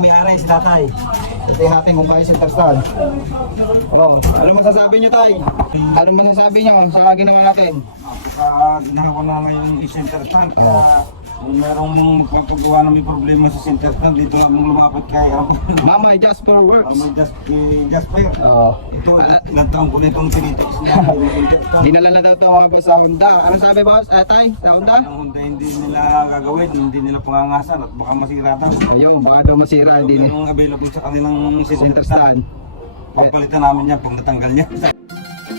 may-ari si tatay. Ito yung ating kumpay center stand. Ano masasabi nyo tay? Ano masasabi nyo sa ginawa natin? Ginawa namin yung center stand. Kung merong magpapagawa na may problema sa center stand, dito lang lumapit kay Mama, just for works. Jasper. Ito, ilang taong ko na itong tinitext niya. Dinala na daw ito mga boss sa Honda. Ano sabi boss? Tay, sa Honda? Ang Honda hindi nila gagawin, hindi nila pangangasan at baka masira daw. Ayun, baka daw masira. Hindi Yung available sa kanilang center stand. Papalitan namin yan pag natanggal niya.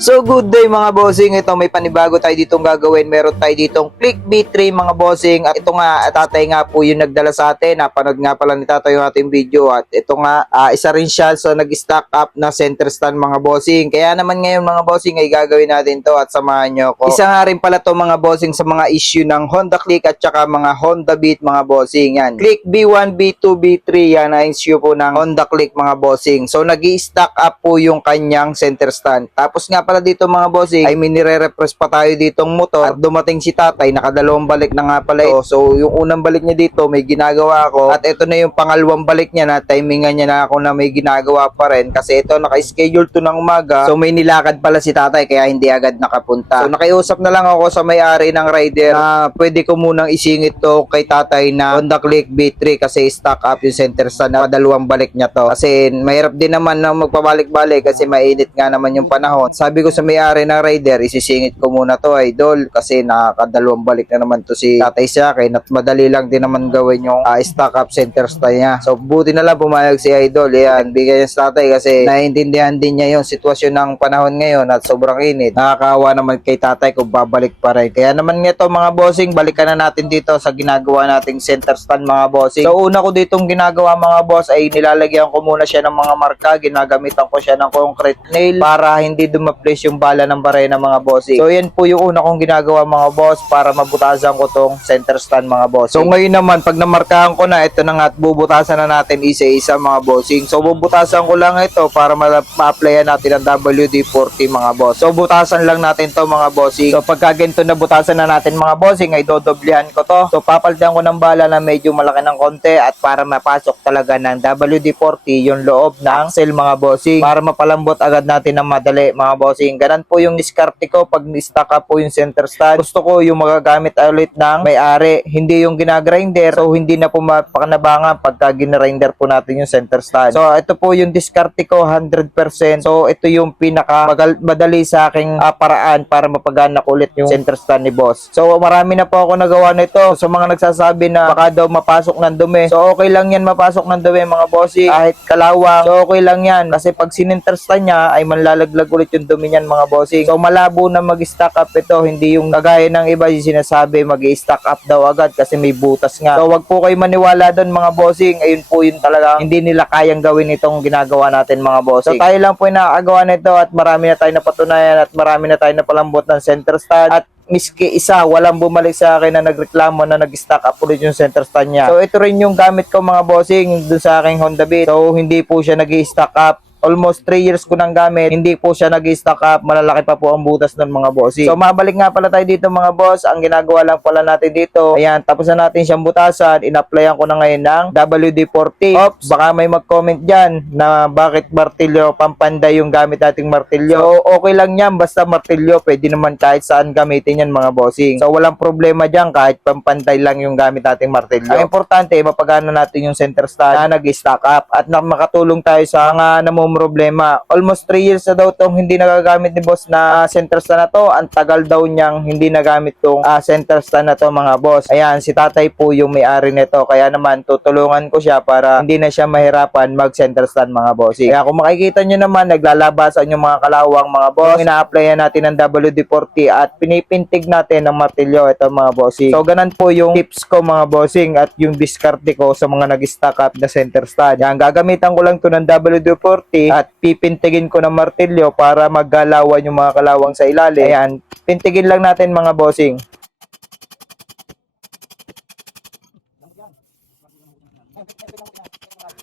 So good day mga bossing, ito may panibago tayo ditong gagawin. Meron tayo ditong Click B3 mga bossing. At ito nga, tatay nga po yung nagdala sa atin. Napanood nga pala ni tatay yung ating video. At ito nga, isa rin siya sa nag-stack up na center stand mga bossing. Kaya naman ngayon mga bossing ay gagawin natin to at samahan nyo ko. Isa nga rin pala to mga bossing sa mga issue ng Honda Click at saka mga Honda Beat mga bossing. Yan. Click B1, B2, B3 yan na issue po ng Honda Click mga bossing. So nag-i-stack up po yung kanyang center stand. Tapos nga pala dito mga bossing ay minire-repress pa tayo ditong motor at dumating si tatay, nakadalawang balik na nga pala ito. So yung unang balik niya dito may ginagawa ako at ito na yung pangalawang balik niya na timingan niya na ako na may ginagawa pa rin kasi ito naka-schedule to ng umaga. So may nilakad pala si tatay kaya hindi agad nakapunta. So nakiusap na lang ako sa may-ari ng rider na pwede ko munang isingit to kay tatay na Honda Click B3 kasi stock up yung center stand na dalawang balik niya to. Kasi mahirap din naman na magpabalik-balik kasi mainit nga naman yung panahon. Sabi ko sa may-ari ng rider, isisingit ko muna to idol kasi nakakadalawang balik na naman to si tatay sa akin at madali lang din naman gawin yung stock up center stand niya. So buti na lang pumayag si idol. Yan, bigay niya sa tatay kasi naiintindihan din niya yung sitwasyon ng panahon ngayon at sobrang init. Nakakawa naman kay tatay kung babalik pa rin. Kaya naman nito mga bossing, balikan na natin dito sa ginagawa nating center stand mga bossing. So una ko ditong ginagawa mga boss ay nilalagyan ko muna siya ng mga marka. Ginagamitan ko siya ng concrete nail para hindi dumaple yung bala ng barena mga bossing. So yan po yung una kong ginagawa mga boss para mabutasan ko tong center stand mga boss. So ngayon naman pag namarkahan ko na ito na nga at bubutasan na natin isa-isa mga bossing. So bubutasan ko lang ito para ma-applyan natin ang WD-40 mga boss. So butasan lang natin to mga bossing. So pagka ganito na butasan na natin mga bossing ay dodoblihan ko to. So papalitan ko ng bala na medyo malaki ng konti at para mapasok talaga ng WD-40 yung loob ng axle mga bossing para mapalambot agad natin ng madali mga bossing. Ganun po yung diskarte ko pag ni-stack up po yung center stand. Gusto ko yung magagamit ulit ng may-ari, hindi yung ginagrinder. So hindi na po mapakanabangan pagka ginagrinder po natin yung center stand. So ito po yung diskarte ko 100%. So ito yung pinaka madali sa aking paraan para mapagana ulit yung center stand ni boss. So marami na po ako nagawa nito. So mga nagsasabi na baka daw mapasok ng dumi. So okay lang yan mapasok ng dumi mga bossy. Kahit kalawang. So okay lang yan kasi pag sinenter stand niya ay manlalaglag ulit yung dumi niyan mga bossing. So malabo na mag-stack up ito, hindi yung kagaya ng iba yung sinasabi mag-stack up daw agad kasi may butas nga. So wag po kayo maniwala doon mga bossing. Ayun po yun talaga hindi nila kayang gawin itong ginagawa natin mga bossing. So tayo lang po yung nakakagawa nito at marami na tayo napatunayan at marami na tayo napalambot ng center stand at miski isa, walang bumalik sa akin na nagreklamo na nag-stack up ulit yung center stand niya. So ito rin yung gamit ko mga bossing dun sa aking Honda Beat. So hindi po siya nag-stack up. Almost 3 years ko nang gamit, hindi po siya nag-stack up, malalaki pa po ang butas ng mga bossing. So mabalik nga pala tayo dito mga boss, ang ginagawa lang pala natin dito, ayan, tapos na natin siyang butasan, in-applyan ko na ngayon ng WD-40. Oops, baka may mag-comment dyan na bakit martilyo, pampanday yung gamit nating martilyo. So okay lang yan, basta martilyo, pwede naman kahit saan gamitin yan mga bossing. So walang problema dyan, kahit pampanday lang yung gamit nating martilyo. Ang importante, mapagana natin yung center stand na nag-stack up at makatulong tayo sa mga problema. Almost 3 years na daw tong hindi nagagamit ni boss na center stand na to. Ang tagal daw niyang hindi nagamit tong center stand na to mga boss. Ayan, si tatay po yung may-ari nito. Kaya naman tutulungan ko siya para hindi na siya mahirapan mag center stand mga boss. Kaya kung makikita nyo naman, naglalabasan yung mga kalawang mga boss. Ina-applyan natin ng WD-40 at pinipintig natin ng martilyo ito mga bossing. So ganun po yung tips ko mga bossing at yung diskarte ko sa mga nag-stack up na center stand. Yan, gagamitan ko lang to ng WD-40 at pipintigin ko ng martilyo para maggalawan yung mga kalawang sa ilalim. Ayan, pintigin lang natin mga bossing.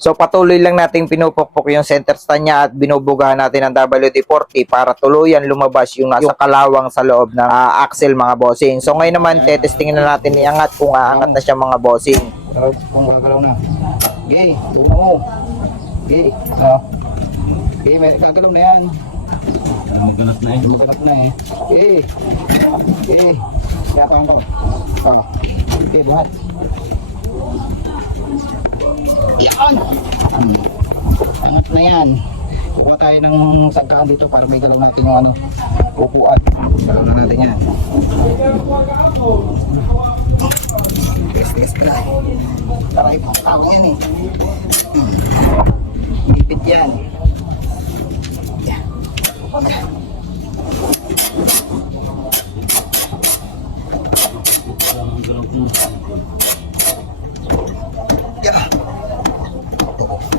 So patuloy lang nating pinupukpok yung center stand niya at binubugahan natin ng WD-40 para tuluyan lumabas yung nasa kalawang sa loob ng axle mga bossing. So ngayon naman, testingin na natin iangat kung aangat na siya mga bossing. Kung gagalaw na. Okay, una mo. Okay, okay, may kagalong na yan. Magalas na eh. Maganap na eh. Okay. Okay. Kaya pa ako. Okay, buhat. Yan! Angat na yan. Kukuha tayo ng sagkaan dito para may galaw natin yung upuan. Galaw na natin yan. Test pala. Tara ipakatawag yan eh. Ipit yan. Yan.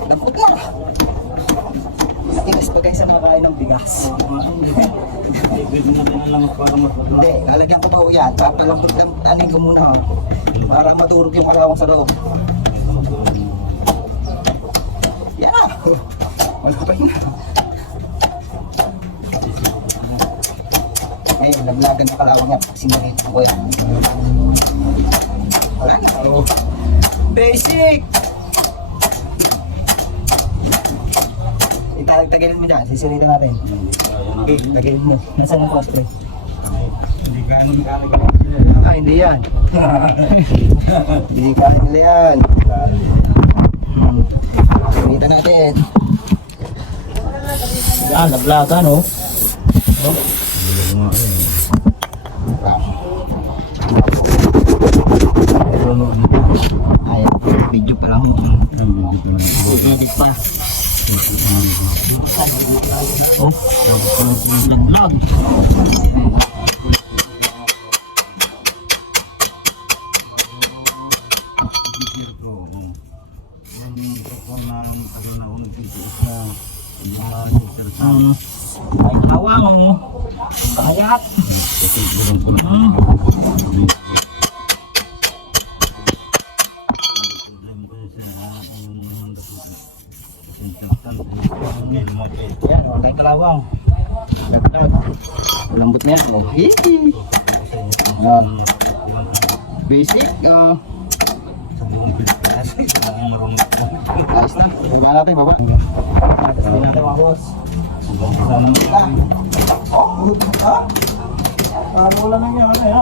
Dampot na. Tigas pa guys sa nakakain ng bigas. Hindi, lalagyan ko pa ho yan. Papalambot-lampanin ko muna. Para maturog yung kalawang sa loob. Yan na. Wala pa yun. Ngayon, naglagan na kalawang niya. Sinagit ko yan. Wala na. Basic! Itagilin mo dyan, sisilitin natin. Okay, tagilin mo. Nasaan ang postre? Hindi ka ano Ah, hindi yan. Hindi ka nila yan. Silitin natin. Yan, naglagan oh. Ay, video pa lang mo. Edit pa. Oh, nag-vlog. Ay, tawa mo. Kayat. Yan, tayong kalawang. Lambot na yan. Yan. Basic. Ayos na. Baba natin, baba. Hindi natin mga boss. Ano lang nangyari ha?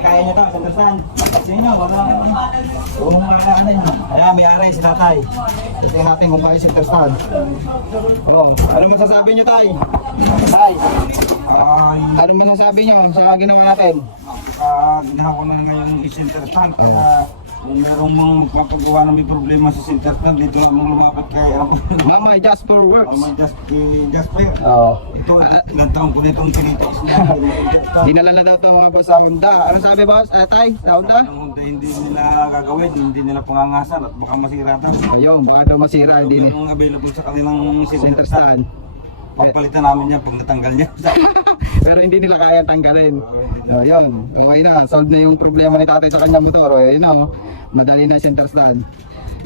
Kaya nyo to, sandasan. Kasi nyo, kung mga ano yun. Ayan, may aray si tatay. Ito yung natin kung kaya si Terstan. Ano masasabi nyo, tay? Tay, ano masasabi nyo sa ginawa natin? Ginawa ko na ngayon i-center tank. Kung merong mga magpapagawa na may problema sa center tank, dito lang lumapat kay Mama, just for works. Jasper. Oo. Ito, ilang taon ko na itong tinitiis niya. Dinala na daw ito mga boss sa Honda. Ano sabi boss? Tay, sa Honda? Ang Honda hindi nila gagawin, hindi nila pangangasan at baka masira daw. Ayun, baka daw masira. Hindi ni Yung available sa kanilang center center stand. stand. Papalitan namin yan pag natanggal niya. Pero hindi nila kaya tanggalin. So, yun. Okay na. Solve na yung problema ni tatay sa kanyang motor. O, yun na. Madali na center stand.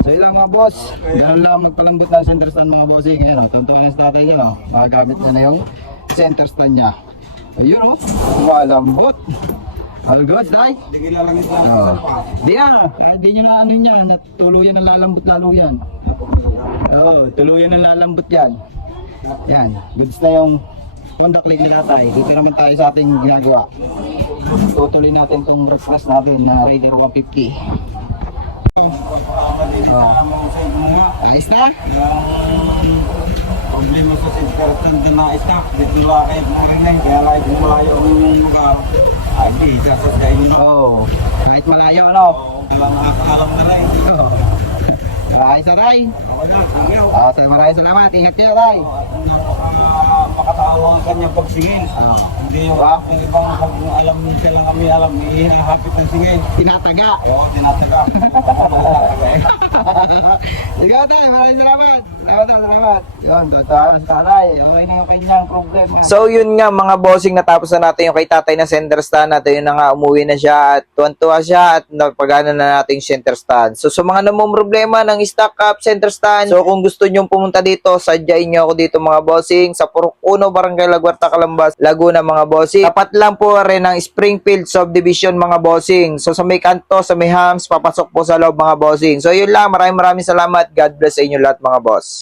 So, yun lang mga boss. Ganun lang magpalambot ng center stand mga bossing. Yan o. Tuntuan na sa tatay niya. Magagamit niya na yung center stand niya. Ayun o. Malambot. All good, tay? Hindi kilalang ito. Di di nyo na ano yan. Tuluyan ang lalambot lalo yan. Oo, tuluyan ang lalambot yan. Yan, goods na yung contact link ni tatay. Dito naman tayo sa ating ginagawa. Tutuloy natin itong refresh natin na Raider 150. Ayos na? Yung problema sa center stand din na stock. Dito lang kahit marinay. Kaya kahit malayo yung lugar. Hindi, sasadyain mo. Oo, kahit malayo ano. Nakakaalam na rin. Maraming saray. Ako na, sige ako. Maraming salamat. Ingat kayo, tay. Makatawang kanyang pagsingin. Hindi yung kung ibang pag alam nila lang kami alam, ihahapit ng singin. Tinataga. Oo, tinataga. Ikaw, tay. Maraming salamat. Salamat. Yun, totoo sa tatay. Okay na yung kanyang problema. So yun nga mga bossing, natapos na natin yung kay tatay na center stand natin. Yun na nga, umuwi na siya at tuwan-tuwa siya at napagana na natin yung center stand. So sa mga namang problema ng stock up center stand, so kung gusto nyo pumunta dito, sadyain nyo ako dito mga bossing sa Purok 1, Barangay Laguarta, Calambas, Laguna mga mga bossing. Tapat lang po rin ng Springfield Subdivision mga bossing. So sa may kanto, sa may hams, papasok po sa loob mga bossing. So yun lang, maraming salamat. God bless sa inyo lahat mga boss.